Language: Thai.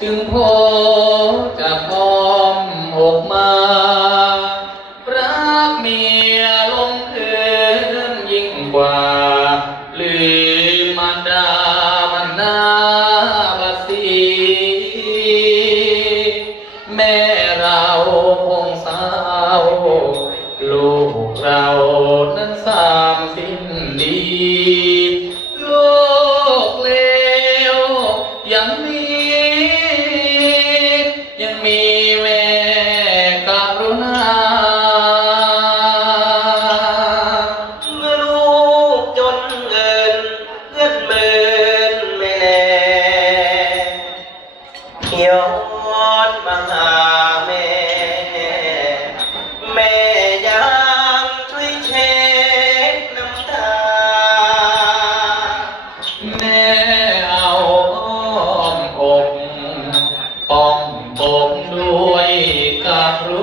จึงพอจะพร้อมอกมา รักเมียลงถึงยิ่งกว่า ลืมมารดามันนาบัดสี แม่เราคงเศร้าลูกเรานั้นสามสิ้นดี ย้อนมาหาแม่ แม่ยังช่วยเช็ดน้ำตา แม่เอาอ้อมอกป้องปกด้วยกรุ